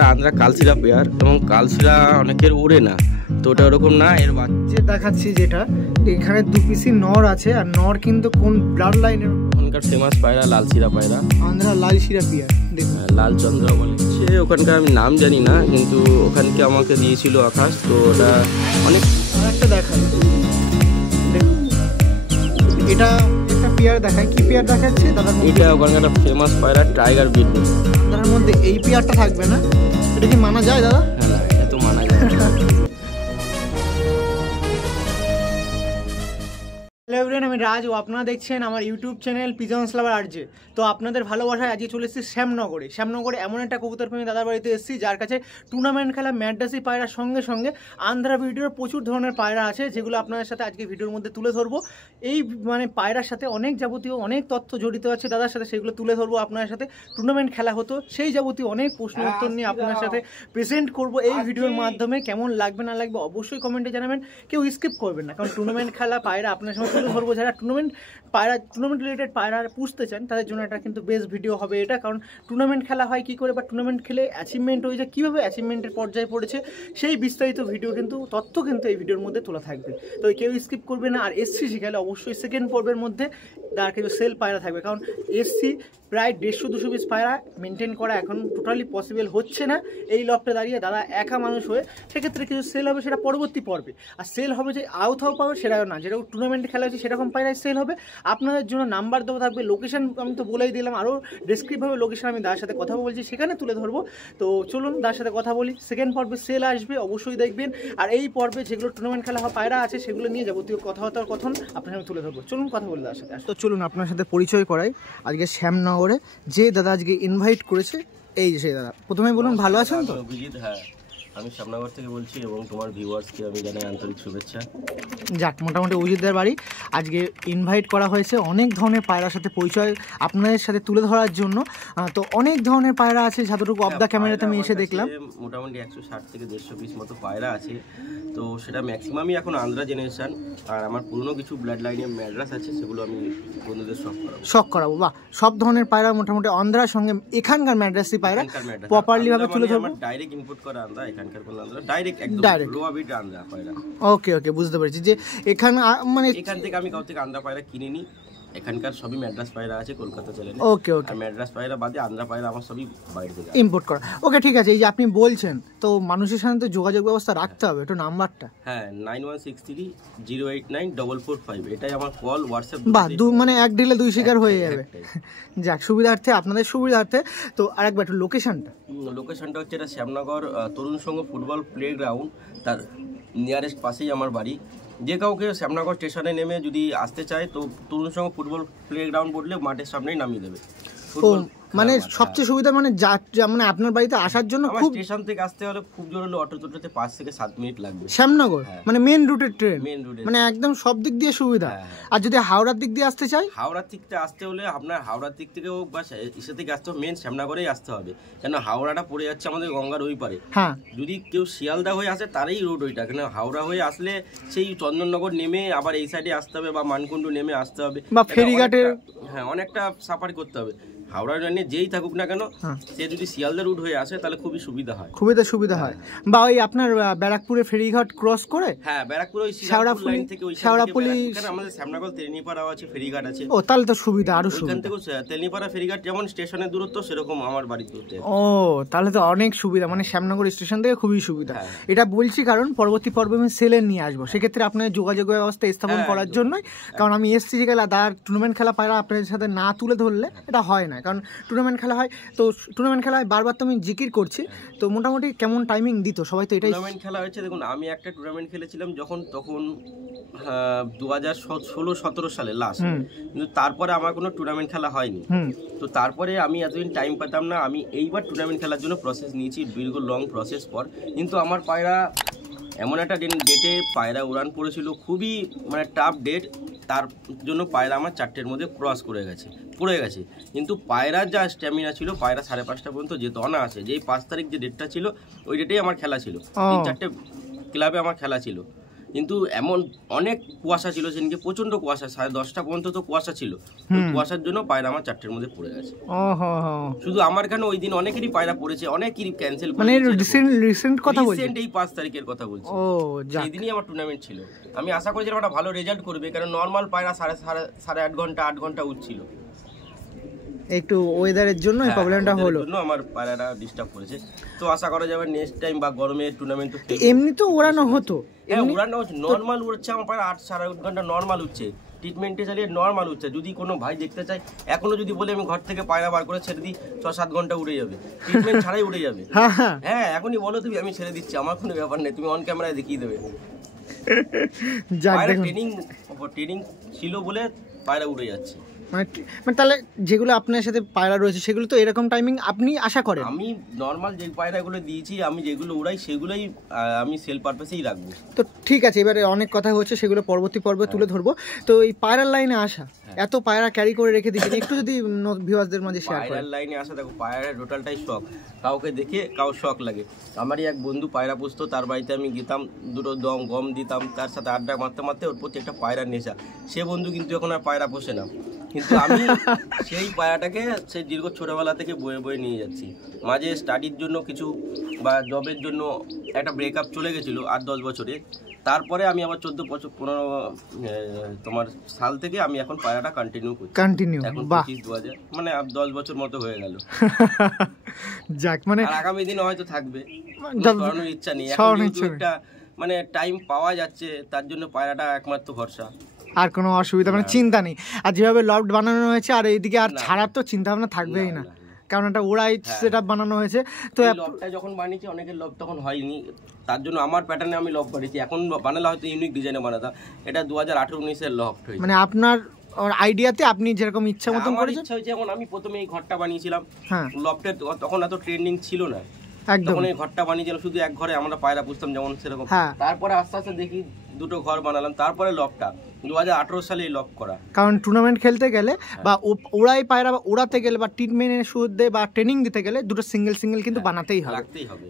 একটা আন্দ্রা কালশিরা পেয়ার, এবং কালশিরা অনেকের ওড়ে না, তো ওটা ওরকম না। এর বাচ্চা দেখাচ্ছি যেটা এখানে 2 পিসি নর আছে, আর নর কিন্তু কোন ব্লাড লাইনের? ওখানকার ফেমাস পায়রা লালশিরা পায়রা, আন্দ্রা লালশিরা পেয়ার, লালচন্দ্র বলে সে। ওখানকার আমি নাম জানি না, কিন্তু ওখানকে আমাকে দিয়েছিল আকাশ, তো ওটা অনেক। একটা দেখায়, এটা একটা পেয়ার দেখায়। কি পেয়ার দেখাচ্ছে দাদা? এটা ওখানকার একটা ফেমাস পায়রা টাইগার বিট। তার মধ্যে এই পেয়ারটা থাকবে না, এটা কি মানা যায় দাদা? হ্যাঁ না, এটা তো মানা যায়। হ্যালো এভরিওয়ান, আমি রাজ ও আপনারা দেখছেন আমার ইউটিউব চ্যানেল পিজনস লাভার আরজে। তো আপনাদের ভালোবাসায় আজকে চলে এসেছি শ্যামনগরে এমন একটা কবুতর প্রেমী দাদার বাড়িতে এসেছি যার কাছে টুর্নামেন্ট খেলা ম্যাড্রাসি পায়রার সঙ্গে সঙ্গে আন্ধ্রা ভিডিওর প্রচুর ধরনের পায়রা আছে, যেগুলো আপনাদের সাথে আজকে ভিডিওর মধ্যে তুলে ধরবো। এই পায়রার সাথে অনেক যাবতীয় অনেক তথ্য জড়িত আছে দাদার সাথে, সেগুলো তুলে ধরবো আপনার সাথে। টুর্নামেন্ট খেলা হতো সেই যাবতীয় অনেক প্রশ্ন উত্তর নিয়ে আপনার সাথে প্রেজেন্ট করবো এই ভিডিওর মাধ্যমে। কেমন লাগবে না লাগবে অবশ্যই কমেন্টে জানাবেন, কেউ স্কিপ করবেন না, কারণ টুর্নামেন্ট খেলা পায়রা আপনার সঙ্গে তুলে ধরবো। যারা টুর্নামেন্ট রিলেটেড পায়রা পুষতে চান তাদের জন্য এটা কিন্তু বেস্ট ভিডিও হবে এটা, কারণ টুর্নামেন্ট খেলা হয় কী করে, বা টুর্নামেন্ট খেলে অ্যাচিভমেন্ট হয়ে যায় কীভাবে, অ্যাচিভমেন্টের পর্যায়ে পড়েছে সেই বিস্তারিত ভিডিও কিন্তু তথ্য কিন্তু এই ভিডিওর মধ্যে তোলা থাকবে। তো কেউ স্কিপ করবে না। আর এসসি শিখালে অবশ্যই সেকেন্ড পর্বের মধ্যে তার কিছু সেল পায়রা থাকবে, কারণ এসসি প্রায় 150-200 পিস পায়রা মেনটেন করা এখন টোটালি পসিবল হচ্ছে না এই লফটে দাঁড়িয়ে দাদা একা মানুষ হয়ে। সেক্ষেত্রে কিছু সেল হবে, সেটা পরবর্তী পর্বে। আর সেল হবে যে আউথাও পাবে সেটাও না, যেরকম টুর্নামেন্টে খেলা হচ্ছে সেরকম পায়রায় সেল হবে। আপনাদের জন্য নাম্বার দেওয়া থাকবে, লোকেশন আমি তো বলেই দিলাম, আরও ডেসক্রিপভাবে লোকেশন আমি দাদার সাথে কথা বলছি সেখানে তুলে ধরবো। তো চলুন দাদার সাথে কথা বলি। সেকেন্ড পর্বে সেল আসবে অবশ্যই দেখবেন, আর এই পর্বে যেগুলো টুর্নামেন্ট খেলা হয় পায়রা আছে সেগুলো নিয়ে যাবতীয় কথাবার্তার কথন আপনার সাথে তুলে ধরবো। চলুন কথা বলি দাদার সাথে। তো চলুন আপনার সাথে পরিচয় করাই আজকে শ্যামনগরে যে দাদা আজকে ইনভাইট করেছে। এই যে সেই দাদা, প্রথমে বলুন ভালো আছেন তো? অভিজিৎ, হ্যাঁ আমি শ্যামনগর থেকে বলছি, এবং তোমার ভিউয়ার্সকে আমি জানাই আন্তরিক শুভেচ্ছা। যাক, মোটামুটি অভিজিৎদের বাড়ি আজকে ইনভাইট করা হয়েছে অনেক ধরনের পায়রার সাথে পরিচয় আপনাদের সাথে তুলে ধরার জন্য। তো অনেক ধরনের পায়রা আছে, যতটুকু অফ দ্য ক্যামেরাতে আমি এসে দেখলাম মোটামুটি 160 থেকে 150 পিস মতো পায়রা আছে। তো সেটা ম্যাক্সিমামই এখন আন্ধ্রা জেনারেশন, আর আমার পুরনো কিছু ব্লাড লাইনে ম্যাড্রাস আছে, সেগুলো আমি বন্ধুদের শখ করাবো। বাহ, সব ধরনের পায়রা মোটামুটি আন্ধ্রার সঙ্গে এখানকার ম্যাড্রাসি পায়রা প্রপারলি ভাবে তুলে ধরবো। ডাইরেক্ট ইনপুট করা আন্ধ্রা, এখানকার কোন আন্ধ্রা ডাইরেক্ট একদম লোয়া বিট আন্ধ্রা পায়রা। ওকে ওকে, বুঝতে পেরেছি যে এখানে এখান থেকে আমি কাউ থেকে আন্ধ্রা পায়রা কিনিনি, এখানকার সবই ম্যাড্রাস পায়রা আছে কলকাতা চ্যানেলে। ওকে ওকে, আর ম্যাড্রাস পায়রা বাদে আন্ধ্রা পায়রা আমার সবই বাইরে থেকে ইম্পোর্ট করা। ওকে ঠিক আছে, এই যে আপনি বলছেন তো মানুষের সাথে তো যোগাযোগ ব্যবস্থা রাখতে হবে, একটু নাম্বারটা। হ্যাঁ, 9163089445, এটাই আমার কল, হোয়াটসঅ্যাপ। বাহ, এক ঢিলে 2 শিকার হয়ে যাবে। যাক, সুবিধার্থে, আপনাদের সুবিধার্থে। তো আরেকবার একটু লোকেশনটা হচ্ছে এটা শ্যামনগর তরুণ সংঘ ফুটবল প্লেগ্রাউন্ড, তার নিয়ারেস্ট পাশেই আমার বাড়ি। যে কাউকে শ্যামনগর স্টেশনে নেমে যদি আসতে চায় তো তরুণ সংঘ ফুটবল প্লেগ্রাউন্ড বললে মাঠের সামনেই নামিয়ে দেবে। সবচেয়ে সুবিধা আপনার বাড়িতে আসার জন্য খুব স্টেশন থেকে আসতে হলে খুব জোর হলে অটো টোটোতে 5 থেকে 7 মিনিট লাগবে। শ্যামনগর মেন রুটের ট্রেন, একদম সব দিক দিয়ে সুবিধা। আর যদি হাওড়ার দিক দিয়ে আসতে চাই, হাওড়ার দিক থেকে আসতে হলে আপনার হাওড়ার দিক থেকেও বা ইসে থেকে আসতে হবে, মেন শ্যামনগরেই আসতে হবে, কেন হাওড়াটা পড়ে যাচ্ছে আমাদের গঙ্গার ওই পারে। হ্যাঁ, যদি কেউ শিয়ালদা হয়ে আসে তারই রোড ওইটা, কেন হাওড়া হয়ে আসলে সেই চন্দননগর নেমে আবার এই সাইডে আসতে হবে, বা মানকুণ্ডু নেমে আসতে হবে, বা ফেরিঘাটের অনেকটা সাফার করতে হবে। হাওড়া লাইনে যেই থাকুক না কেন, সে যদি শিয়ালদা রুট হয়ে আসে তাহলে খুবই সুবিধা হয়। বা ওই আপনার ব্যারাকপুরে ফেরিঘাট ক্রস করে, হ্যাঁ ব্যারাকপুর ওই শেওড়াফুলি আমাদের শ্যামনগর তেলিপাড়াও আছে, ফেরিঘাট আছে। ও তাহলে তো সুবিধা, আরো সুবিধা। এখান থেকে তেলিপাড়া ফেরিঘাট যেমন স্টেশনের দূরত্ব, সেরকম আমার বাড়ির দূরত্ব। ও তাহলে তো অনেক সুবিধা, শ্যামনগর স্টেশন থেকে খুবই সুবিধা। এটা বলছি কারণ পরবর্তী পর্বে আমি সেলে নিয়ে আসবো, সেক্ষেত্রে আপনার যোগাযোগ ব্যবস্থা স্থাপন করার জন্যই। কারণ আমি এসছি খেলা টুর্নামেন্ট খেলা পায়রা আপনাদের সাথে না তুলে ধরলে এটা হয় না, কারণ টুর্নামেন্ট খেলা হয়। তো টুর্নামেন্ট খেলায় বারবার তো আমি জিকির করছি, তো মোটামুটি কেমন টাইমিং দিত সবাই? তো এটাই টুর্নামেন্ট খেলা হয়েছে। দেখুন, আমি একটা টুর্নামেন্ট খেলেছিলাম তখন 2016-17 সালে লাস্ট, কিন্তু তারপরে আমার কোনো টুর্নামেন্ট খেলা হয়নি। তো তারপরে আমি এতদিন টাইম পেতাম না, আমি এইবার টুর্নামেন্ট খেলার জন্য প্রসেস নিয়েছি, দীর্ঘ লং প্রসেস পর। কিন্তু আমার পায়রা এমন একটা ডেটে পায়রা উড়ান পড়েছিল, খুবই টাফ ডেট, তার জন্য পায়রা আমার 4টের মধ্যে ক্রস পড়ে গেছে। কিন্তু পায়রার যা স্ট্যামিনা ছিল, পায়রা 5:30 পর্যন্ত যেত অনায়াসে। যেই 5 তারিখ যে ডেটটা ছিল ওই ডেটেই আমার খেলা ছিল, 3-4টে ক্লাবে আমার খেলা ছিল। কিন্তু এমন অনেক কুয়াশা ছিল সেদিনকে, প্রচন্ড কুয়াশা, 10:30 পর্যন্ত তো কুয়াশা ছিল। কুয়াশার জন্য পায়রা আমার 4টের মধ্যে পড়ে গেছে। শুধু আমার কেন, ওই দিন অনেকেরই পায়রা পড়েছে, অনেকেরই ক্যান্সেল করে। মানে রিসেন্ট কথা বলছি, রিসেন্ট এই 5 তারিখের কথা বলছি। সেই দিনই আমার টুর্নামেন্ট ছিল। আমি আশা করেছিলাম একটা ভালো রেজাল্ট করবে, কারণ নর্মাল পায়রা 8.5 ঘন্টা 8 ঘন্টা উঠছিল। একটু ওয়েদারের জন্য এই প্রবলেমটা হলো, জন্য আমার পায়রাটা ডিস্টার্ব করেছে। তো আশা করা যাবে নেক্সট টাইম বা গরমের টুর্নামেন্ট তো এমনি তো ওড়ানো হতো, উড়ানো নর্মাল উড়ছে আমার পায়রা 8.5 ঘন্টা নর্মাল উঠছে, ট্রিটমেন্টে চালিয়ে নর্মাল উঠছে। যদি কোনো ভাই দেখতে চায়, এখনো যদি বলে আমি ঘর থেকে পায়রা বার করে ছেড়ে দিই 6-7 ঘন্টা উড়ে যাবে, ট্রিটমেন্ট ছাড়াই উড়ে যাবে। হ্যাঁ এখনই বলো তুমি, আমি ছেড়ে দিচ্ছি, আমার কোনো ব্যাপার নেই, তুমি অন ক্যামেরায় দেখিয়ে দেবে। ট্রেনিং ছিল বলে পায়রা উড়ে যাচ্ছে। মানে তাহলে যেগুলো আপনার সাথে পায়রা রয়েছে সেগুলো তো এরকম টাইমিং আপনি আশা করেন? আমি নর্মাল যে পায়রাগুলো দিয়েছি, আমি যেগুলো উড়াই সেগুলোই আমি সেল পারপাসেই রাখবো। তো ঠিক আছে, এবারে অনেক কথা হচ্ছে, সেগুলো পরবর্তী পর্বে তুলে ধরবো। তো এই পায়রার লাইনে আসা, এত পায়রা ক্যারি করে রেখে দিয়েছেন, একটু যদি ভিউয়ারদের মাঝে শেয়ার করেন। পায়রার লাইনে আসা, দেখো পায়রার টোটালটাই শখ, কাউকে দেখে কাউ শখ লাগে। আমারই এক বন্ধু পায়রা পুষতো, তার বাড়িতে আমি গেতাম, দুটো গম দিতাম, তার সাথে আড্ডা মারতে মারতে ওর প্রতি একটা পায়রার নেশা। সে বন্ধু কিন্তু এখন আর পায়রা পোষে না, কিন্তু আমি সেই পায়রাটাকে সেই দীর্ঘ ছোটবেলা থেকে বয়ে বয়ে নিয়ে যাচ্ছি। মাঝে স্টাডির জন্য কিছু বা জবের জন্য একটা ব্রেকআপ চলে গেছিলো 8-10 বছরে, তারপরে আমি আবার 14-15 তোমার সাল থেকে আমি এখন পায়রাটা কন্টিনিউ করছি। এখন 25-2000 মানে 10 বছর মতো হয়ে গেল। যাক, মানে আগামী দিনে হয়তো থাকবে, করানোর ইচ্ছা নেই এখন, একটা মানে টাইম পাওয়া যাচ্ছে, তার জন্য পায়রাটা একমাত্র ভরসা, আর কোনো অসুবিধা মানে চিন্তা নেই। আর যেভাবে লফট বানানো হয়েছে, আর এইদিকে আর ছাড়ার তো চিন্তা ভাবনা থাকবেই না, কারণ একটা ওড়াই সেটআপ বানানো হয়েছে। তো লফটটা যখন বানিয়েছি অনেকের লফট তখন হয়নি, তার জন্য আমার প্যাটার্নে আমি লফট বানিয়েছি। এখন বানালে হয়তো ইউনিক ডিজাইনে বানাতাম। এটা 2018-19 লফট হয়েছে। মানে আপনার আইডিয়াতে আপনি যেরকম ইচ্ছা মতন করেছেন। ইচ্ছা হয়েছে, এখন আমি প্রথমে এই ঘরটা বানিয়েছিলাম, লফটের তখন এত ট্রেন্ডিং ছিল না, তখন এই ঘরটা বানিয়েছিলাম শুধু এক ঘরে আমরা পায়রা পুষতাম যেমন সেরকম। তারপরে আস্তে আস্তে দেখি দুটো ঘর বানালাম, তারপরে লফটটা 2018 সালে এই লফট করা। কারণ টুর্নামেন্ট খেলতে গেলে বা ওড়াই পায়রা বা ওড়াতে গেলে বা ট্রিটমেন্টের শুরুতে বা ট্রেনিং দিতে গেলে দুটো সিঙ্গেল কিন্তু বানাতেই হবে, রাখতেই হবে।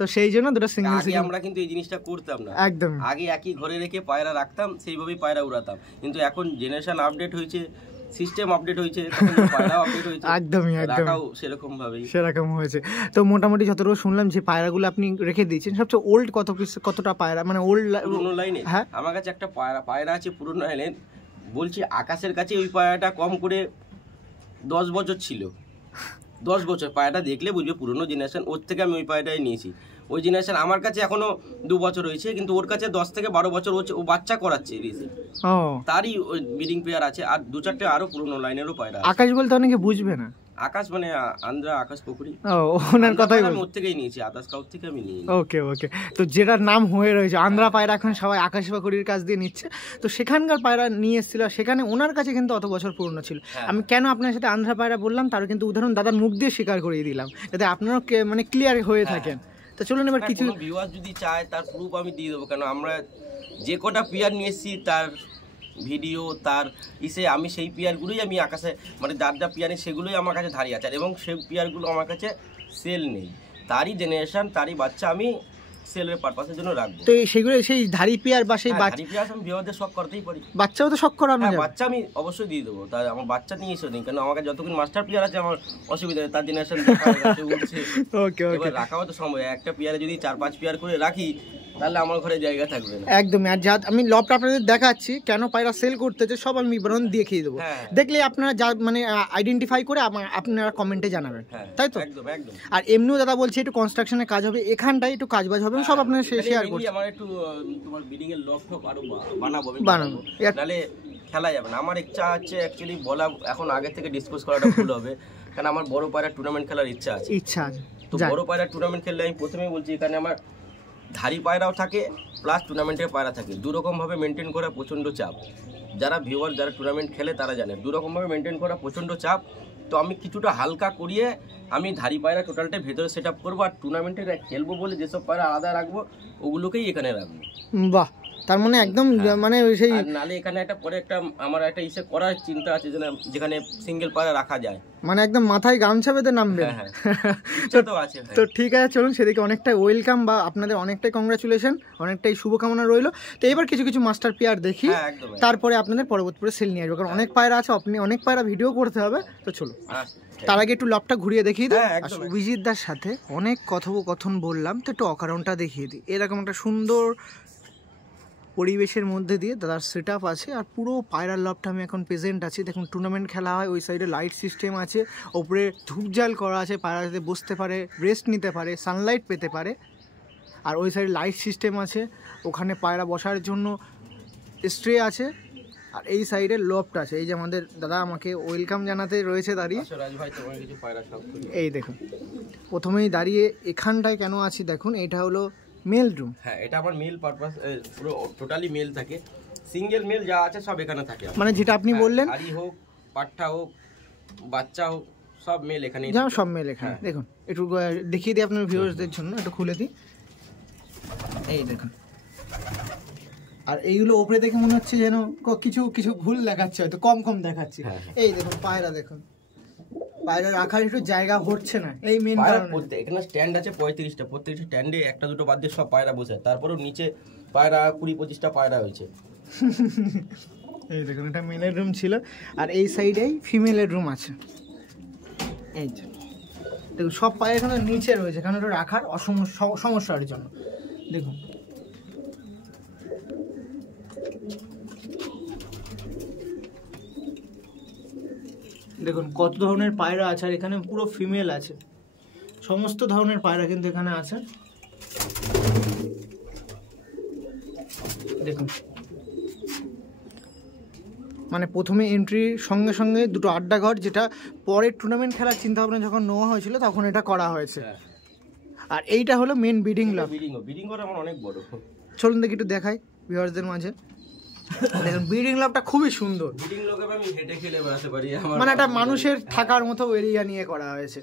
তো সেই জন্য দুটো সিঙ্গেল আমরা কিন্তু এই জিনিসটা করতাম না, একদম আগে একই ঘরে রেখে পায়রা রাখতাম, সেইভাবেই পায়রা উড়াতাম। কিন্তু এখন জেনারেশন আপডেট হয়েছে, সিস্টেম আপডেট হয়েছে, পায়রাও আপডেট হয়েছে, একদমই সেরকম হয়েছে। তো মোটামুটি যতটুকু শুনলাম যে পায়রাগুলো আপনি রেখে দিয়েছেন, সবচেয়ে ওল্ড কতটা পায়রা, মানে ওল্ড পুরোনো লাইনে? হ্যাঁ, আমার কাছে একটা পায়রা আছে পুরোনো লাইনে, বলছি আকাশের কাছে ওই পায়রাটা কম করে 10 বছর ছিল। 10 বছর পায়রাটা দেখলে বুঝবে পুরোনো জেনারেশন, ওর থেকে আমি ওই পায়রাটাই নিয়েছি। ওই জেনারেশন আমার কাছে এখনো 2 বছর হয়েছে, কিন্তু ওর কাছে 10 থেকে 12 বছর হচ্ছে, ও বাচ্চা করাচ্ছে রিসেন্ট, তারই ওই ব্রিডিং পেয়ার আছে। আর 2-4টে আরো পুরোনো লাইনেরও পায়রা। আকাশ বলতে অনেকে বুঝবে না, আকাশ মানে আন্দ্রা আকাশ পুকুরি, ওনার কথাই আমি ওর থেকেই নিয়েছি, আদার্স কাউর থেকে আমি নিইনি। ওকে, তো যেটার নাম হয়ে রয়েছে আন্দ্রা পায়রা, এখন সবাই আকাশ পুকুরির কাছ দিয়ে নিচ্ছে। তো সেখানকার পায়রা নিয়ে এসেছিল, সেখানে ওনার কাছে কিন্তু অত বছর পুরনো ছিল। আমি কেন আপনার সাথে আন্দ্রা পায়রা বললাম তারও কিন্তু উদাহরণ দাদার মুখ দিয়ে স্বীকার করিয়ে দিলাম, যাতে আপনারাও মানে ক্লিয়ার হয়ে থাকেন। তো চলুন এবার কিছু ভিউয়ার যদি চায় তার প্রুফ আমি দিয়ে দেবো, কেন আমরা যে কটা পেয়ার নিয়ে এসেছি তার ভিডিও, তার আমি সেই পেয়ারগুলোই আমি আকাশে মানে যার যা পেয়ার নেই সেগুলোই আমার কাছে ধারি আছে, এবং সেই পেয়ারগুলো আমার কাছে সেল নেই, তারই জেনারেশন তারই বাচ্চা আমি সেলের পারপাসের জন্য রাখবো। তো সেগুলো সেই ধারি পেয়ার বা সেই ধারি পেয়ার আমি ভিউয়ারদের শখ করতেই পারি, বাচ্চাও তো শখ করানো যায়, বাচ্চা আমি অবশ্যই দিয়ে দেবো। তার আমার বাচ্চা নিয়ে এসে নেই, কারণ আমার কাছে যতক্ষণ মাস্টার প্লেয়ার আছে আমার অসুবিধা নেই, তার জেনারেশন উঠছে। এবার রাখাও তো সম্ভব, একটা পেয়ারে যদি 4-5 পেয়ার করে রাখি তাহলে আমার ঘরে জায়গা থাকবে না। একদমই। আর যা আমি লফট আপনাদের দেখাচ্ছি কেন পায়রা সেল করতেছে সব আমি বিবরণ দেখিয়ে দেবো, দেখলে আপনারা যা মানে আইডেন্টিফাই করে আপনারা কমেন্টে জানাবেন, তাই তো? একদম একদম। আর এমনিও দাদা বলছে একটু কনস্ট্রাকশনের কাজ হবে, এখানটাই একটু কাজবাজ হবে, সব আপনারা শেয়ার করছি। আমার একটু তোমার বিল্ডিং এর লফট আরো বানাবো, তাহলে খেলা যাবে না। আমার ইচ্ছা আছে অ্যাকচুয়ালি বলা, এখন আগে থেকে ডিসকাস করাটা ভুল হবে, কারণ আমার বড় পায়রা টুর্নামেন্ট খেলার ইচ্ছা আছে। তো বড় পায়রা টুর্নামেন্ট খেললে আমি প্রথমেই বলছি এখানে আমার ধারি পায়রাও থাকে প্লাস টুর্নামেন্টের পায়রা থাকে, দুরকমভাবে মেনটেন করা প্রচণ্ড চাপ। যারা ভিউয়ার যারা টুর্নামেন্ট খেলে তারা জানে দুরকমভাবে মেনটেন করা প্রচণ্ড চাপ। তো আমি কিছুটা হালকা করিয়ে আমি ধারি পায়রা টোটালটা ভেতরে সেট আপ করবো, আর টুর্নামেন্টে খেলবো বলে যেসব পায়রা আলাদা রাখবো ওগুলোকেই এখানে রাখবো। বাহ, তার মানে একদম মানে সেই নালে এখানে একটা পরে একটা আমার একটা ইসে করার চিন্তা আছে যেখানে সিঙ্গেল পায়রা রাখা যায়, মানে একদম মাথায় গামছা বেঁধে নামবে। তো ঠিক আছে, চলুন সেদিকে অনেকটাই ওয়েলকাম বা আপনাদের অনেকটাই কংগ্রাচুলেশন, অনেকটাই শুভকামনা রইলো। তো এবার কিছু কিছু মাস্টার পেয়ার দেখি, তারপরে আপনাদের পরবর্তী সেল নিয়ে আসবো, কারণ অনেক পায়রা আছে, আপনি অনেক পায়রা ভিডিও করতে হবে। তো চলো তার আগে একটু লবটা ঘুরিয়ে দেখিয়ে দিই। অভিজিৎ দার সাথে অনেক কথোপকথন বললাম, তো একটু অকারণটা দেখিয়ে দিই। এরকম একটা সুন্দর পরিবেশের মধ্যে দিয়ে দাদার সেট আপ আছে, আর পুরো পায়রার লবটা আমি এখন প্রেজেন্ট আছি। দেখুন টুর্নামেন্ট খেলা হয়, ওই সাইডে লাইট সিস্টেম আছে, ওপরে ধূপজাল করা আছে, পায়রা যাতে বসতে পারে, রেস্ট নিতে পারে, সানলাইট পেতে পারে। আর ওই সাইডে লাইট সিস্টেম আছে, ওখানে পায়রা বসার জন্য স্ট্রে আছে। আর এই সাইডে লবটা আছে। এই যে আমাদের দাদা আমাকে ওয়েলকাম জানাতে রয়েছে দাঁড়িয়ে। এই দেখুন প্রথমেই দাঁড়িয়ে এখানটায় কেন আছি দেখুন, এটা হলো মেল রুম। হ্যাঁ, এটা আমার মেল পারপাস, পুরো টোটালি মেল থাকে, সিঙ্গেল মেল যা আছে সব এখানে থাকে। মানে যেটা আপনি বললেন, হাড়ি হোক, পাঠা হোক, বাচ্চা হোক, সব মেল এখানে, সব মেল এখানে। দেখুন একটু দেখিয়ে দিই আপনার ভিউয়ার্সদের জন্য, একটু খুলে দিই। এই দেখুন, আর এইগুলো ওপরে দেখে মনে হচ্ছে যেন কিছু কিছু ভুল দেখাচ্ছে, হয়তো কম কম দেখাচ্ছে। এই দেখুন পায়রা, দেখুন পায়রা রাখার একটু জায়গা হচ্ছে না, এই মেন কারণে। এখানে স্ট্যান্ড আছে 35টা, প্রত্যেকটা স্ট্যান্ডে একটা দুটো বাদ দিয়ে সব পায়রা বসে, তারপরেও নিচে পায়রা 20-25টা পায়রা হয়েছে। এই দেখুন এটা মেলের রুম ছিল, আর এই সাইডেই ফিমেলের রুম আছে। এই যে দেখুন সব পায়রা এখানে নিচে রয়েছে, কারণ ওটা রাখার সমস্যার জন্য। দেখুন দেখুন কত ধরনের পায়রা আছে, আর এখানে পুরো ফিমেল আছে, সমস্ত ধরনের পায়রা কিন্তু এখানে আছে। দেখুন মানে প্রথমে এন্ট্রির সঙ্গে সঙ্গে দুটো আড্ডা ঘর, যেটা পরের টুর্নামেন্ট খেলার চিন্তা ভাবনা যখন নেওয়া হয়েছিল তখন এটা করা হয়েছে। আর এইটা হলো মেন ব্রিডিং লব। ব্রিডিং ঘর আমার অনেক বড়, চলুন দেখি একটু দেখাই ভিউয়ারদের মাঝে। দেখুন ব্রিডিং লবটা খুবই সুন্দর, ব্রিডিং লবে আমি হেঁটে খেলে বেড়াতে পারি, মানে একটা মানুষের থাকার মতো এরিয়া নিয়ে করা হয়েছে।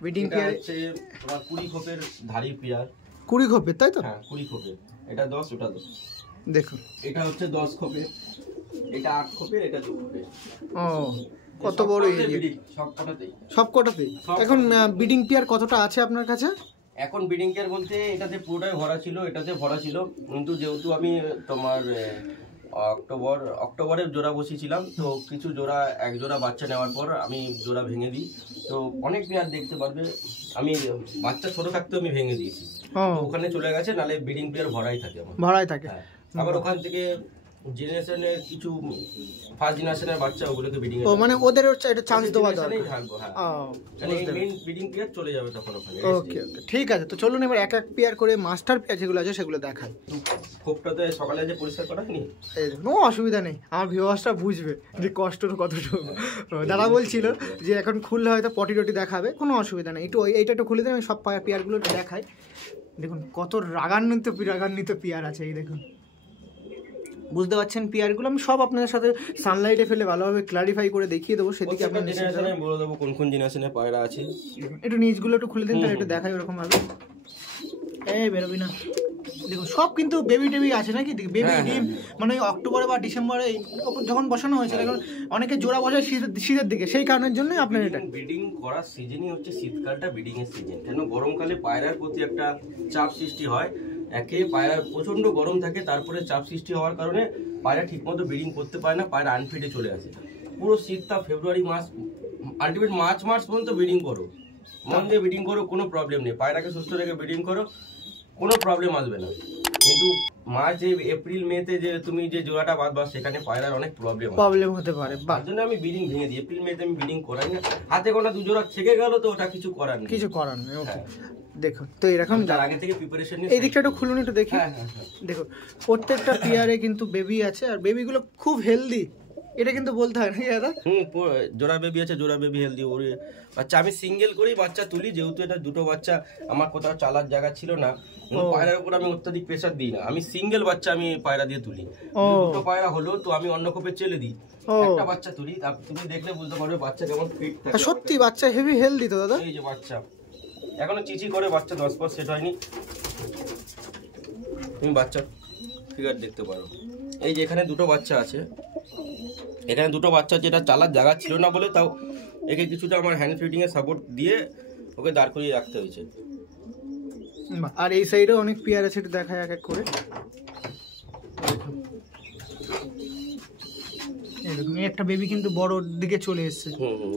ব্রিডিং পেয়ার হচ্ছে তোমার 20 খোপের ধাড়ি পেয়ার, 20 খোপের, তাই তো? হ্যাঁ 20 খোপের, এটা 10, ওটা 10। দেখুন এটা হচ্ছে 10 খোপের, এটা 8 খোপের, এটা 2 খোপের। ও কত বড় এরিয়া, সবকটাতেই। এখন ব্রিডিং পেয়ার কতটা আছে আপনার কাছে? এখন ব্রিডিং পেয়ার বলতে এটাতে পুরোটাই ভরা ছিল, এটাতে ভরা ছিল, কিন্তু যেহেতু আমি তোমার অক্টোবরে জোড়া বসিয়েছিলাম, তো কিছু জোড়া, এক জোড়া বাচ্চা নেওয়ার পর আমি জোড়া ভেঙে দিই। তো অনেক পেয়ার দেখতে পারবে আমি বাচ্চা ছোট থাকতে আমি ভেঙে দিয়েছি, ওখানে চলে গেছে, নালে ব্রিডিং পেয়ার ভরাই থাকে, ভরাই থাকে। আবার ওখান থেকে জেনারেশনের কিছু ফার্স্ট জেনারেশনের বাচ্চা, ওগুলোকে ব্রিডিং এ, মানে ওদের একটা চান্স দেওয়া দরকার। থাকবো, হ্যাঁ, মানে মেইন ব্রিডিং পেয়ার চলে যাবে তখন ওখানে। ওকে ওকে ঠিক আছে। তো চলুন এবার এক এক পেয়ার করে মাস্টার পেয়ার যেগুলো আছে সেগুলো দেখাই। খোপটাতে সকালে যে পরিষ্কার করা হয়নি, কোনো অসুবিধা নেই, আমার ভিউয়ার্সরা বুঝবে যে কষ্টটা কতটুকু। দাদা বলছিল যে এখন খুললে হয়তো পটি টটি দেখাবে, কোনো অসুবিধা নেই, একটু এইটা একটু খুলে দেন, আমি সব পেয়ারগুলো একটু দেখাই। দেখুন কত রাগান্বিত পেয়ার আছে, এই দেখুন বুঝতে পারছেন পেয়ারগুলো আমি সব আপনাদের সাথে সানলাইটে ফেলে ভালোভাবে ক্লারিফাই করে দেখিয়ে দেবো, সেদিকে আপনার বলে দেবো কোন কোন জেনারেশনের পায়রা আছে। একটু নিচগুলো একটু খুলে দিন, তাহলে একটু দেখাই ওরকম ভাবে। এই বেরোবি না, দেখুন সব কিন্তু বেবি টেবি আছে নাকি, বেবি ডিম, মানে অক্টোবরে বা ডিসেম্বরে যখন বসানো হয়েছিল, এখন অনেকে জোড়া বসায় শীতের দিকে, সেই কারণের জন্যই আপনার এটা ব্রিডিং করার সিজনই হচ্ছে শীতকালটা, ব্রিডিং এর সিজন। কেন গরমকালে পায়রার প্রতি একটা চাপ সৃষ্টি হয়, একে পায়রা প্রচন্ড গরম থাকে, তারপরে চাপ সৃষ্টি হওয়ার কারণে পায়রা ঠিকমতো ব্রিডিং করতে পারে না, পায়রা আনফিটে চলে আসে। পুরো শীতটা ফেব্রুয়ারি মাস, আলটিমেট মার্চ পর্যন্ত ব্রিডিং করো, মন দিয়ে ব্রিডিং করো, কোনো প্রবলেম নেই, পায়রাকে সুস্থ রেখে ব্রিডিং করো, কোনো প্রবলেম আসবে না। কিন্তু মার্চ এপ্রিল মেতে যে তুমি যে জোড়াটা বাঁধবা, সেখানে পায়রার অনেক প্রবলেম হতে পারে, তার জন্য আমি ব্রিডিং ভেঙে দিই। এপ্রিল মেতে আমি ব্রিডিং করাই না, হাতে গোনা 2 জোড়া থেকে গেল তো ওটা কিছু করার নেই। দেখুন তো এরকম যার আগে থেকে প্রিপারেশন নিয়ে, এই দিকটা একটু খুলুন একটু দেখি। দেখুন প্রত্যেকটা পেয়ারে কিন্তু বেবি আছে, আর বেবিগুলো খুব হেলদি, এটা কিন্তু বলতে হয় নাকি দাদা? জোড়া বেবি আছে, জোড়া বেবি হেলদি। ওর বাচ্চা আমি সিঙ্গেল করেই বাচ্চা তুলি, যেহেতু এটা দুটো বাচ্চা আমার কোথাও চালার জায়গা ছিল না, পায়রার উপর আমি অত্যাধিক প্রেসার দিই না, আমি সিঙ্গেল বাচ্চা আমি পায়রা দিয়ে তুলি। দুটো পায়রা হলো তো আমি অন্য খোপে চেলে দিই, একটা বাচ্চা তুলি, তুমি দেখলে বুঝতে পারবে বাচ্চা কেমন ফিট থাকে। সত্যি বাচ্চা হেভি হেলদি তো দাদা। এই যে বাচ্চা এখনো চিচি করে, বাচ্চা 10 পর সেট হয়নি, তুমি বাচ্চা ফিগার দেখতে পারো। এই যে এখানে দুটো বাচ্চা আছে, এখানে দুটো বাচ্চা, যেটা চালার জায়গা ছিল না বলে তাও একে কিছুটা আমার হ্যান্ড ফিডিং এর সাপোর্ট দিয়ে ওকে দাঁড় করিয়ে রাখতে হয়েছে। আর এই সাইডেও অনেক পেয়ার আছে, একটু দেখায় এক এক করে। এরকম একটা বেবি কিন্তু বড়র দিকে চলে এসেছে।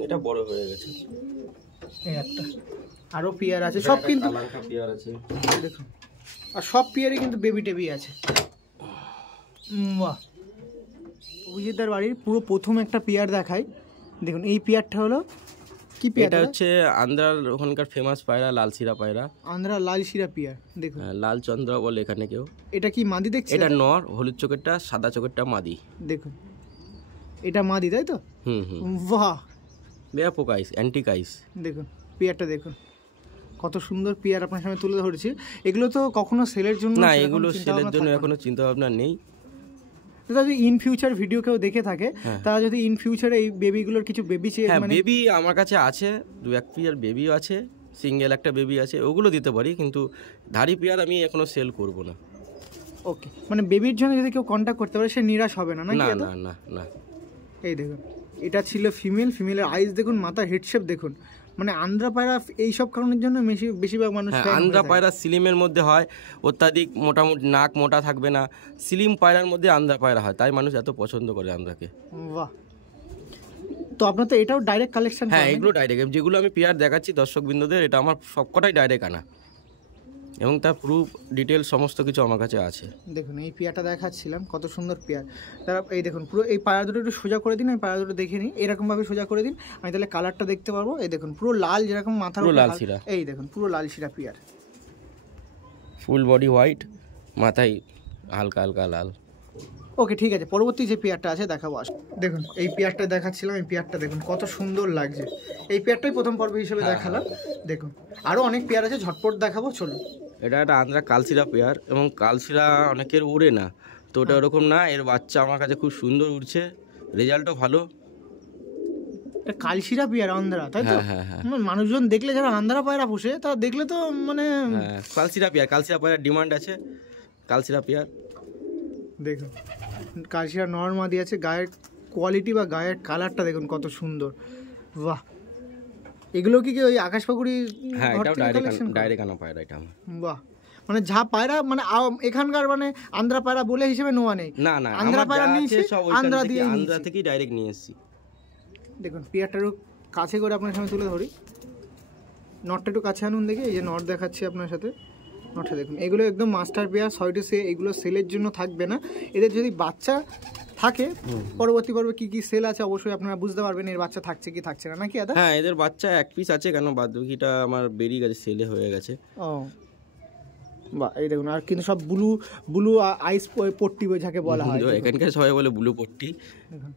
এটা বড় হয়ে গেছে। এই একটা আরো পেয়ার আছে, সব কিন্তু পেয়ার আছে দেখুন, আর সব পেয়ারে কিন্তু বেবি টেবি আছে। বাহ, অভিজিৎদার বাড়ির পুরো প্রথম একটা পেয়ার দেখাই। দেখুন এই পেয়ারটা হলো কি পেয়ার? এটা হচ্ছে আন্ধ্রার ওখানকার ফেমাস পায়রা, লালশিরা পায়রা। আন্ধ্রা লালশিরা পেয়ার। দেখুন লাল চন্দ্র বলে এখানে কেউ। এটা কি মাদি দেখছেন? এটা নর, হলুদ চোখেরটা, সাদা চোখেরটা মাদি। দেখুন এটা মাদি, তাই তো? বাহ, ব্যাপক আইস, অ্যান্টিক আইস। দেখুন পেয়ারটা দেখুন কত সুন্দর পেয়ার আপনার সামনে তুলে ধরেছি। এগুলো তো কখনো সেলের জন্য না, এগুলো সেলের জন্য এখনো চিন্তা ভাবনা নেই। যদি ইন ফিউচার ভিডিও কেউ দেখে থাকে, তারা যদি ইন ফিউচারে এই বেবিগুলোর কিছু বেবি মানে বেবি আমার কাছে আছে, 2-1 পেয়ার বেবিও আছে, সিঙ্গেল একটা বেবি আছে, ওগুলো দিতে পারি, কিন্তু ধাড়ি পেয়ার আমি এখনো সেল করব না। ওকে, মানে বেবির জন্য যদি কেউ কন্ট্যাক্ট করতে পারে সে নিরাশ হবে না? না না না না। এই দেখুন এটা ছিল ফিমেল, ফিমেলের আইস দেখুন, মাথা হেড শেপ দেখুন। মানে আন্ধ্রা পায়রা এইসব কারণের জন্য বেশিরভাগ মানুষ আন্ধ্রা পায়রা সিলিমের মধ্যে হয়, অত্যাধিক মোটামুটি নাক মোটা থাকবে না, সিলিম পায়রার মধ্যে আন্ধ্রা পায়রা হয়, তাই মানুষ এত পছন্দ করে আন্ধ্রাকে। বাহ, তো আপনার তো এটাও ডাইরেক্ট কালেকশন? হ্যাঁ, এগুলো ডাইরেক্ট, যেগুলো আমি পেয়ার দেখাচ্ছি দর্শকবৃন্দদের, এটা আমার সবকটাই ডাইরেক্ট আনা, এবং তার প্রুফ ডিটেলস সমস্ত কিছু আমার কাছে আছে। দেখুন এই পেয়ারটা দেখাচ্ছিলাম, কত সুন্দর পেয়ার। তারা এই দেখুন পুরো এই পায়রা দুটো একটু সোজা করে দিন, আমি পায়রা দুটো দেখে নিই, এরকমভাবে সোজা করে দিন, আমি তাহলে কালারটা দেখতে পারবো। এই দেখুন পুরো লাল, যেরকম মাথার লাল শিরা, এই দেখুন পুরো লাল শিরা পেয়ার, ফুল বডি হোয়াইট, মাথায় হালকা হালকা লাল। ওকে ঠিক আছে, পরবর্তী যে পেয়ারটা আছে দেখাবো। দেখুন এই পেয়ারটা দেখাচ্ছিলাম, এই পেয়ারটা দেখুন কত সুন্দর লাগছে। এই পেয়ারটাই প্রথম পর্ব হিসেবে দেখালাম। দেখুন আরও অনেক পেয়ার আছে, ঝটপট দেখাবো, চলুন। এটা একটা আন্ধ্রা কালশিরা পেয়ার, এবং কালশিরা অনেকের উড়ে না, তো ওটা ওরকম না, এর বাচ্চা আমার কাছে খুব সুন্দর উড়ছে, রেজাল্টও ভালো। এটা কালশিরা পেয়ার আন্ধ্রা, তাই তো? মানুষজন দেখলে, যারা আন্ধ্রা পায়রা পোষে তারা দেখলে তো মানে কালশিরা পেয়ার, কালশিরা পেয়ার ডিমান্ড আছে, কালশিরা পেয়ার। দেখুন কালশিরা নরমাদি আছে, গায়ের কোয়ালিটি বা গায়ের কালারটা দেখুন কত সুন্দর। বাহ, এগুলো কি ওই আকাশ পাকুড়ি? হ্যাঁ, এটাও ডাইরেক্ট আনা পায়রা এটা। বাহ, মানে যা পায়রা মানে এখানকার মানে আন্ধ্রা পায়রা বলে হিসেবে নোয়া নেই। না না, আন্ধ্রা পায়রা নিয়েছি, আন্ধ্রা থেকেই ডাইরেক্ট নিয়ে এসেছি। দেখুন পেয়ারটারও কাছে করে আপনার সামনে তুলে ধরি, নটটা একটু কাছে আনুন দেখি। এই যে নট দেখাচ্ছি আপনার সাথে, নটটা দেখুন, এগুলো একদম মাস্টার পেয়ার, হয়তো এগুলো সেলের জন্য থাকবে না। এদের যদি বাচ্চা থাকে পরবর্তী পর্বে কি কি সেল আছে অবশ্যই আপনারা বুঝতে পারবেন, এর বাচ্চা থাকছে কি থাকছে না, নাকি দাদা? হ্যাঁ, এদের বাচ্চা এক পিস আছে, কেন বাদবাকিটা আমার বেরিয়ে গেছে, সেলে হয়ে গেছে। ও বাহ, এই দেখুন, আর কিন্তু সব ব্লু ব্লু আইস পট্টি যাকে বলা হয়, এখানকার সবাই বলে ব্লু পট্টি। দেখুন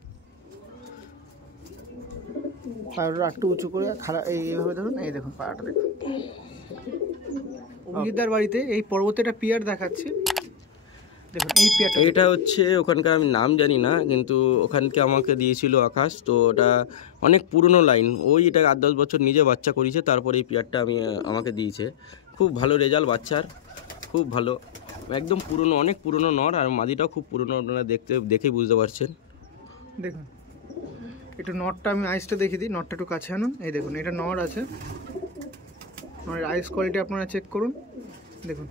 পায়রাটা একটু উঁচু করে এইভাবে ধরুন, এই দেখুন পায়রাটা দেখুন। অভিজিৎদার বাড়িতে এই পরবর্তীটা পেয়ার দেখাচ্ছি। দেখুন এই পেয়ারটা, এটা হচ্ছে ওখানকার, আমি নাম জানি না, কিন্তু ওখানকে আমাকে দিয়েছিল আকাশ, তো ওটা অনেক পুরনো লাইন, ওই এটা 8-10 বছর নিজে বাচ্চা করেছে, তারপরে এই পেয়ারটা আমাকে দিয়েছে। খুব ভালো রেজাল্ট বাচ্চার, খুব ভালো, একদম পুরনো, অনেক পুরনো নর, আর মাদিটাও খুব পুরনো, আপনারা দেখেই বুঝতে পারছেন। দেখুন একটু নটটা আমি আইসটা দেখিয়ে দিই, নটটা একটু কাছে আনুন। এই দেখুন এটা নর আছে, নরের আইস কোয়ালিটি আপনারা চেক করুন। দেখুন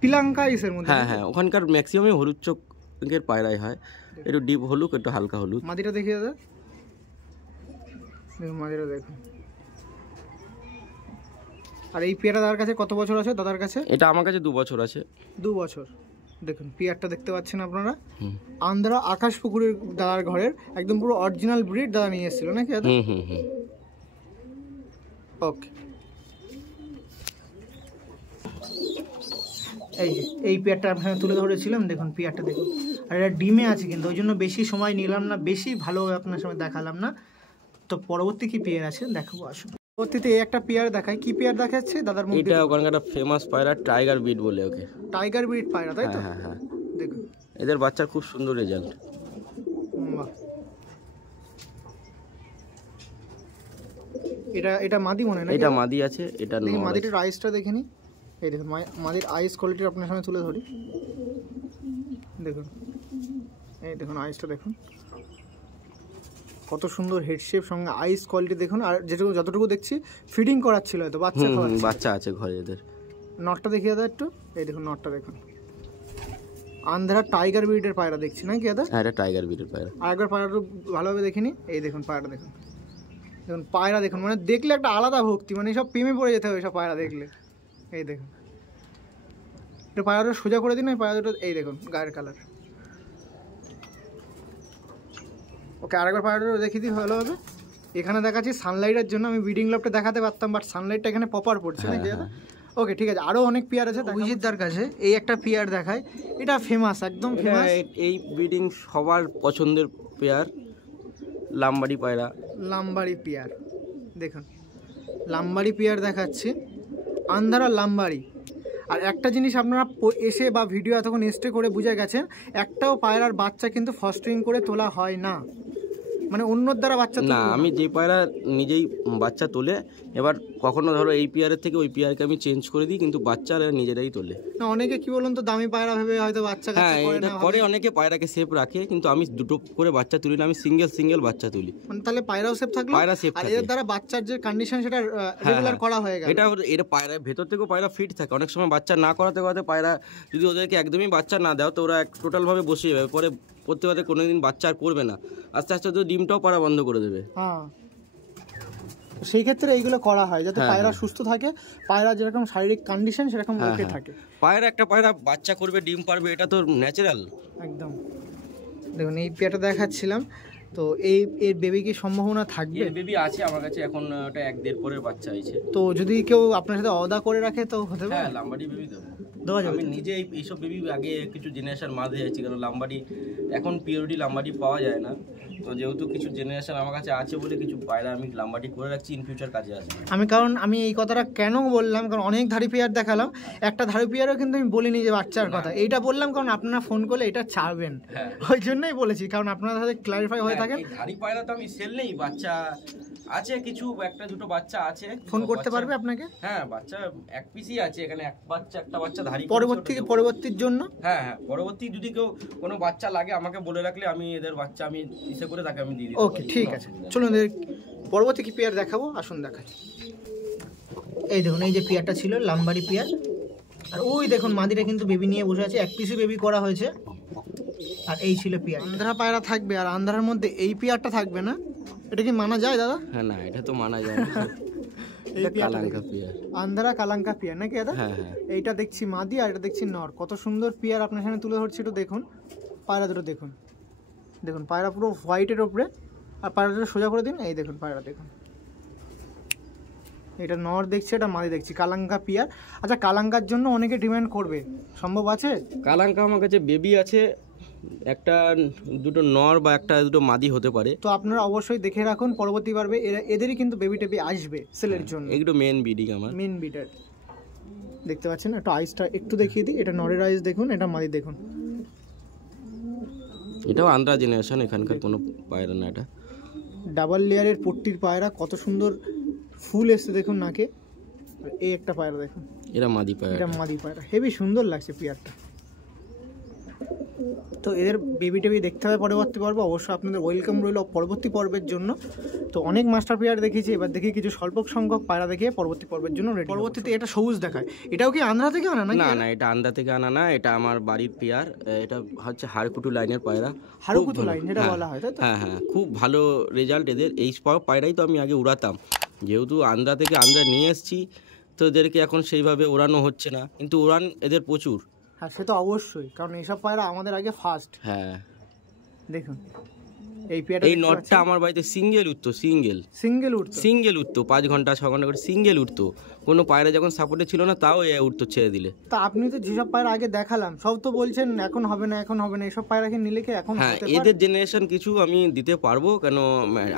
পিলাঙ্কা আইসের মধ্যে। হ্যাঁ হ্যাঁ, ওখানকার ম্যাক্সিমামই হলুদ চোখের পায়রাই হয়, একটু ডিপ হলুদ, একটু হালকা হলুদ। মাদিটা দেখিয়ে দাদা, দেখুন মাদিটা দেখুন। আর এই পেয়ারটা দাদার কাছে কত বছর আছে দাদার কাছে? এটা আমার কাছে 2 বছর আছে। 2 বছর। দেখুন পেয়ারটা দেখতে পাচ্ছেন আপনারা, আন্ধ্রা আকাশ পুকুরের দাদার ঘরের একদম পুরো অরিজিনাল ব্রিড দাদা নিয়ে এসেছিল, নাকি দাদা? ওকে, এই যে এই পেয়ারটা আপনার তুলে ধরেছিলাম, দেখুন পেয়ারটা দেখুন। আর এটা ডিমে আছে, কিন্তু ওই জন্য বেশি সময় নিলাম না, বেশি ভালোভাবে আপনার সামনে দেখালাম না। তো পরবর্তী কি পেয়ার আছে দেখাবো, আসুন। পরবর্তীতে এই একটা পেয়ার দেখাই, কি পেয়ার দেখাচ্ছে দাদার মধ্যে? এটা ওখানকার ফেমাস পায়রা, টাইগার ব্রিড বলে ওকে। টাইগার ব্রিড পায়রা, তাই তো? হ্যাঁ হ্যাঁ, দেখুন এদের বাচ্চার খুব সুন্দর রেজাল্ট। এটা মাদি মনে হয় না? এটা মাদি আছে, এটা নর। মাদিটার আইসটা দেখে নি। এই দেখুন মাদির আইস কোয়ালিটি আপনার সামনে তুলে ধরি, দেখুন এই দেখুন আইসটা দেখুন কত সুন্দর হেড শেপ, সঙ্গে আইস কোয়ালিটি দেখুন। আর যেটুকু যতটুকু দেখছি ফিডিং করাচ্ছিল হয়তো, বাচ্চা আছে ঘরে এদের। নটটা দেখিয়ে দাদা একটু, এই দেখুন নটটা দেখুন, আন্ধ্রা টাইগার ব্রিডের পায়রা দেখছি নাকি দাদা? হ্যাঁ, এটা টাইগার ব্রিডের পায়রা। আরেকবার পায়রাটা ভালোভাবে দেখিনি, এই দেখুন পায়রাটা দেখুন, দেখুন পায়রা দেখুন, মানে দেখলে একটা আলাদা ভক্তি, মানে সব প্রেমে পড়ে যেতে হবে সব পায়রা দেখলে। এই দেখুন একটু পায়রাটা সোজা করে দিন, ওই পায়রা দুটো এই দেখুন গায়ের কালার। ওকে, আরেকবার পায়রাটা দেখিয়ে দিই ভালোভাবে। এখানে দেখাচ্ছি সানলাইটের জন্য, আমি ব্রিডিং লবটা দেখাতে পারতাম, বাট সানলাইটটা এখানে প্রপার পড়ছে নাকি দাদা? ওকে ঠিক আছে, আরও অনেক পেয়ার আছে অভিজিৎদার কাছে। এই একটা পেয়ার দেখায়, এটা ফেমাস, একদম ফেমাস। এই ব্রিডিং সবার পছন্দের পেয়ার, লাম্বাড়ি পায়রা। লাম্বাড়ি পেয়ার দেখুন, লাম্বাড়ি পেয়ার দেখাচ্ছি, আন্ধারা লাম্বাড়ি। আর একটা জিনিস আপনারা এসে বা ভিডিও এতক্ষণ স্টে করে বুঝে গেছেন, একটাও পায়রার বাচ্চা কিন্তু ফস্টারিং করে তোলা হয় না, মানে অন্যর দ্বারা বাচ্চা না। আমি যে পায়রা নিজেই বাচ্চা তোলে, এবার কখনো ধরো এই পেয়ারের থেকে ওই পেয়ারকে আমি চেঞ্জ করে দিই, কিন্তু বাচ্চারা নিজেরাই তোলে। না, অনেকে কি বলুন তো দামি পায়রা ভেবে হয়তো বাচ্চা হ্যাঁ, এটা করে অনেকে পায়রাকে সেফ রাখে, কিন্তু আমি দুটো করে বাচ্চা তুলি না, আমি সিঙ্গেল বাচ্চা তুলি। মানে তাহলে পায়রাও সেফ থাকলো, পায়রা সেফ থাকে, এর দ্বারা বাচ্চার যে কন্ডিশন সেটা রেগুলার করা হয়ে গেল। এটা পায়রার ভেতর থেকেও পায়রা ফিট থাকে। অনেক সময় বাচ্চা না করাতে পায়রা যদি ওদেরকে একদমই বাচ্চা না দাও, তো ওরা টোটাল ভাবে বসে যাবে, পরে প্রত্যেকবার কোনোদিন বাচ্চা আর করবে না, আস্তে আস্তে তো ডিমটাও পাড়া বন্ধ করে দেবে। হ্যাঁ, সেই ক্ষেত্রে এইগুলো করা হয় যাতে পায়রা সুস্থ থাকে, পায়রা যেরকম শারীরিক কন্ডিশন সেরকম ওকে থাকে। একটা পায়রা বাচ্চা করবে, ডিম পারবে, এটা তো ন্যাচারাল একদম। দেখুন এই পেয়ারটা দেখাচ্ছিলাম, তো এর বেবি কি সম্ভাবনা থাকবে? বেবি আছে আমার কাছে, এখন ওটা 1-1.5 পরের বাচ্চা হয়েছে। তো যদি কেউ আপনার সাথে অদা করে রাখে তো হতে পারে? হ্যাঁ, লাম্বাড়ি বেবি দেওয়া যাবে। আমি নিজে এইসব বেবি আগে কিছু জেনারেশন মাঝে যাচ্ছি, কারণ লাম্বাড়ি এখন পিওরিটি লাম্বাড়ি পাওয়া যায় না, তো যেহেতু কিছু জেনারেশন আমার কাছে আছে বলে কিছু পায়রা আমি লাম্বাড়ি করে রাখছি, ইন ফিউচার কাজে আসবে। আমি এই কথাটা কেন বললাম, কারণ অনেক ধাড়ি পেয়ার দেখালাম, একটা ধাড়ি পেয়ারও কিন্তু আমি বলিনি যে বাচ্চার কথা, এইটা বললাম কারণ আপনারা ফোন করলে এটা চাবেন, ওই জন্যই বলেছি, কারণ আপনারা সাথে ক্লারিফাই হয়ে থাকেন। ধাড়ি পায়রা তো আমি সেল নেই, বাচ্চা আছে কিছু, একটা দুটো বাচ্চা আছে, ফোন করতে পারবে আপনাকে। হ্যাঁ, বাচ্চা এক পিসই আছে এখানে, একটা বাচ্চা ধাড়ি। পরবর্তীর জন্য হ্যাঁ, পরবর্তী যদি কেউ কোনো বাচ্চা লাগে আমাকে বলে রাখলে আমি এদের বাচ্চা আমি ইসে করে তাকে আমি দিয়ে দিই। ওকে ঠিক আছে, চলুন পরবর্তী কি পেয়ার দেখাবো, আসুন দেখাই। এই দেখুন এই যে পেয়ারটা ছিল লাম্বাড়ি পেয়ার, আর ওই দেখুন মাদিরা কিন্তু বেবি নিয়ে বসে আছে, এক পিসই বেবি করা হয়েছে। আর এই ছিল পেয়ার, আন্ধ্রা পায়রা থাকবে, আর আন্ধ্রার মধ্যে এই পেয়ারটা থাকবে না, এটা কি মানা যায় দাদা? হ্যাঁ, না এটা তো মানা যায় না। আন্ধ্রা কালাঙ্কা পেয়ার নাকি দাদা? হ্যাঁ, এইটা দেখছি মাদি আর এটা দেখছি নর, কত সুন্দর পেয়ার আপনার সামনে তুলে ধরছি। একটু দেখুন পায়রা দুটো, দেখুন দেখুন পায়রা পুরো হোয়াইটের ওপরে, আর পায়রা দুটো সোজা করে দিন, এই দেখুন পায়রা দেখুন, এটা নর দেখছি, এটা মাদি দেখছি, কালাঙ্কা পেয়ার। আচ্ছা, কালাঙ্কার জন্য অনেকে ডিমান্ড করবে, সম্ভব আছে? কালাঙ্কা আমার কাছে বেবি আছে, একটা দুটো নর বা একটা দুটো মাদি হতে পারে, তো আপনারা অবশ্যই দেখে রাখুন, পরবর্তী পারবে এদেরই কিন্তু বেবি টেবি আসবে সেলের জন্য। এগুলো মেন ব্রিডিং, আমার মেন ব্রিডার দেখতে পাচ্ছেন। একটু আইসটা একটু দেখিয়ে দিই, এটা নরের আইস দেখুন, এটা মাদি দেখুন, এটাও আন্ধ্রা জেনারেশন, এখানকার কোনো পায়রা না, এটা ডাবল লেয়ারের পট্টির পায়রা, কত সুন্দর ফুল এসছে দেখুন নাকে। এই একটা পায়রা দেখুন, এটা মাদি পায়রা, হেবি সুন্দর লাগছে পেয়ারটা। তো এদের বেবি টেবি দেখতে হবে পরবর্তী পর্ব, অবশ্যই আপনাদের ওয়েলকাম রইল পরবর্তী পর্বের জন্য। তো অনেক মাস্টার পেয়ার দেখিয়েছি, এবার দেখি কিছু স্বল্প সংখ্যক পায়রা দেখিয়ে পরবর্তী পর্বের জন্য রেডি। পরবর্তীতে এটা সবুজ দেখায়, এটাও কি আন্ধ্রা থেকে আনা? না, এটা আন্ধ্রা থেকে আনা না, এটা আমার বাড়ির পেয়ার, এটা হচ্ছে হাড়কুটু লাইনের পায়রা। হাড়কুটু লাইন যেটা বলা হয়, তাই তো? হ্যাঁ, খুব ভালো রেজাল্ট এদের। এই পায়রাই তো আমি আগে উড়াতাম, যেহেতু আন্ধ্রা নিয়ে এসেছি, তো এদেরকে এখন সেইভাবে ওড়ানো হচ্ছে না, কিন্তু উড়ান এদের প্রচুর। হ্যাঁ, সে তো অবশ্যই, কারণ এইসব পায়রা আমাদের আগে ফার্স্ট। হ্যাঁ, দেখুন এই নটটা আমার বাড়িতে সিঙ্গেল উঠতো 5 ঘন্টা 6 ঘন্টা করে সিঙ্গেল উঠতো, কোনো পায়রা যখন সাপোর্টে ছিল না তাও উঠতো ছেড়ে দিলে। তা আপনি তো যেসব পায়রা আগে দেখালাম সব তো বলছেন এখন হবে না, এসব পায়রাকে নিলে কি এখন? হ্যাঁ, এদের জেনারেশন কিছু আমি দিতে পারবো, কেন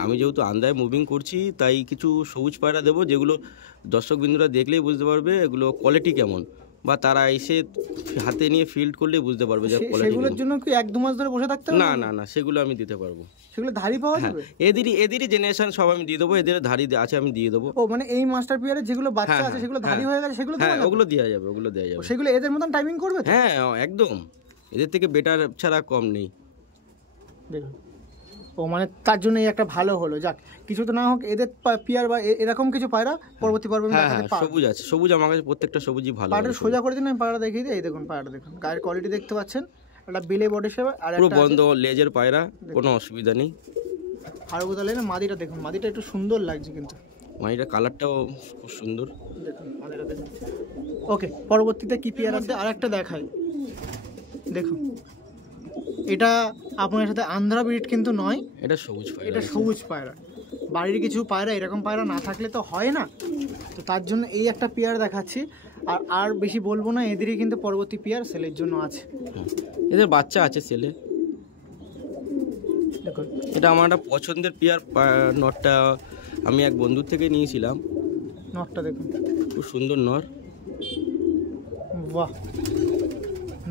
আমি যেহেতু আন্ধ্রায় মুভিং করছি, তাই কিছু সবুজ পায়রা দেবো যেগুলো দর্শক বিন্দুরা দেখলেই বুঝতে পারবে এগুলো কোয়ালিটি কেমন। বা তারা এসে হাতে নিয়ে ফিল্ড করলে বুঝতে পারবে যে সেগুলোর জন্য কি 1-2 মাস ধরে বসে থাকতে হবে? না না না, সেগুলো আমি দিতে পারবো। সেগুলো ধাড়ি পাওয়া যাবে? এদেরই জেনারেশন সব আমি দিয়ে দেবো, এদের ধাড়ি আছে আমি দিয়ে দেবো। ও মানে এই মাস্টার পিয়ারে যেগুলো বাচ্চা আছে সেগুলো ধাড়ি হয়ে গেছে সেগুলো হ্যাঁ ওগুলো দেওয়া যাবে, ওগুলো দেওয়া যাবে। সেগুলো এদের মতন টাইমিং করবে? হ্যাঁ একদম, এদের থেকে বেটার ছাড়া কম নেই। দেখুন ও মানে তার জন্য এই একটা ভালো হলো, যাক কিছু তো না হোক এদের পিয়ার বা এরকম কিছু পায়রা পরবর্তী পর্বে দেখাতে পারবো। সবুজ আছে, সবুজ আমার কাছে প্রত্যেকটা সবুজই ভালো। পায়রাটা সোজা করে দিন, আমি পায়রা দেখিয়ে দিই। এই দেখুন পায়রাটা দেখুন, গায়ের কোয়ালিটি দেখতে পাচ্ছেন, একটা বিলে বডি শেপ আর পুরো বন্ধ লেজের পায়রা, কোনো অসুবিধা নেই। আর কোথায় না মাদিটা দেখুন, মাদিটা একটু সুন্দর লাগছে কিন্তু, মাদিটা কালারটাও খুব সুন্দর। দেখুন মাদিটা দেখুন। ওকে, পরবর্তীতে কি পেয়ার আছে আরেকটা দেখাই। দেখুন এটা আপনার সাথে আন্ধ্রা ব্রিড কিন্তু নয়, এটা সবুজ পায়রা, এটা সবুজ পায়রা। বাড়ির কিছু পায়রা এরকম পায়রা না থাকলে তো হয় না, তো তার জন্য এই একটা পেয়ার দেখাচ্ছি। আর বেশি বলবো না, এদেরই কিন্তু পরবর্তী পেয়ার সেলের জন্য আছে। এদের বাচ্চা আছে সেলে। দেখুন এটা আমার একটা পছন্দের পেয়ার, নটটা আমি এক বন্ধুর থেকে নিয়েছিলাম। নটটা দেখুন খুব সুন্দর নর। বাহ,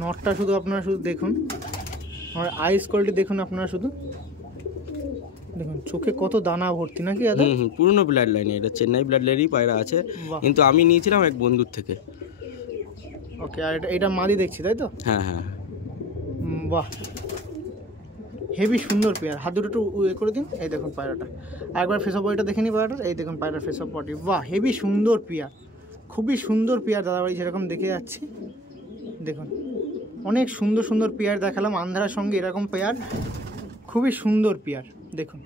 নটটা শুধু আপনারা শুধু দেখুন, আমার আইস কোয়ালিটি দেখুন আপনারা শুধু দেখুন, চোখে কত দানা ভর্তি নাকি দাদা? পুরনো ব্লাড লাইনে, এটা চেন্নাই ব্লাড লাইনেরই পায়রা আছে, কিন্তু আমি নিয়েছিলাম এক বন্ধুর থেকে। ওকে, আর এটা মাদি দেখছি তাই তো? হ্যাঁ হ্যাঁ। বাহ, হেভি সুন্দর পেয়ার। হাত দুটো একটু ইয়ে করে দিন। এই দেখুন পায়রাটা, একবার ফেস অফ বডিটা দেখে নিই পায়রাটার। এই দেখুন পায়রার ফেস অফ বডি, বাহ হেভি সুন্দর পেয়ার, খুবই সুন্দর পেয়ার দাদাবাড়ি যেরকম দেখে যাচ্ছি। দেখুন অনেক সুন্দর সুন্দর পেয়ার দেখালাম, আন্ধ্রার সঙ্গে এরকম পেয়ার খুবই সুন্দর পেয়ার। দেখুন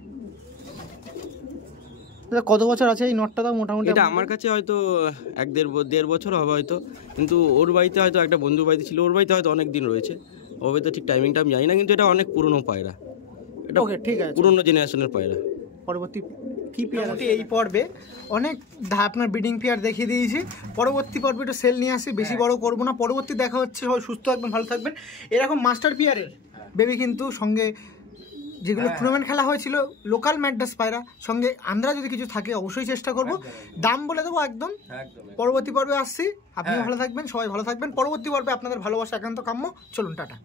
কত বছর আছে এই নটটা? তাও মোটামুটি এটা আমার কাছে হয়তো 1-1.5 বছর হবে হয়তো, কিন্তু ওর বাড়িতে হয়তো একটা বন্ধুর বাড়িতে ছিল, ওর বাড়িতে হয়তো অনেক দিন রয়েছে, ওর তো ঠিক টাইমিংটা আমি জানি না, কিন্তু এটা অনেক পুরনো পায়রা, এটা ওকে ঠিক আছে, পুরনো জেনারেশনের পায়রা। পরবর্তী কি পেয়ার এই পর্বে অনেক আপনার ব্রিডিং পেয়ার দেখিয়ে দিয়েছি। পরবর্তী পর্বে একটু সেল নিয়ে আসি, বেশি বড় করবো না। পরবর্তী দেখা হচ্ছে, সবাই সুস্থ থাকবেন, ভালো থাকবেন। এরকম মাস্টার পেয়ারের বেবি কিন্তু সঙ্গে যেগুলো টুর্নামেন্ট খেলা হয়েছিল লোকাল ম্যাড্রাস পায়রা, সঙ্গে আন্ধ্রা যদি কিছু থাকে অবশ্যই চেষ্টা করব, দাম বলে দেবো একদম। পরবর্তী পর্বে আসছি, আপনিও ভালো থাকবেন, সবাই ভালো থাকবেন। পরবর্তী পর্বে আপনাদের ভালোবাসা একান্ত কাম্য। চলুন টাটা।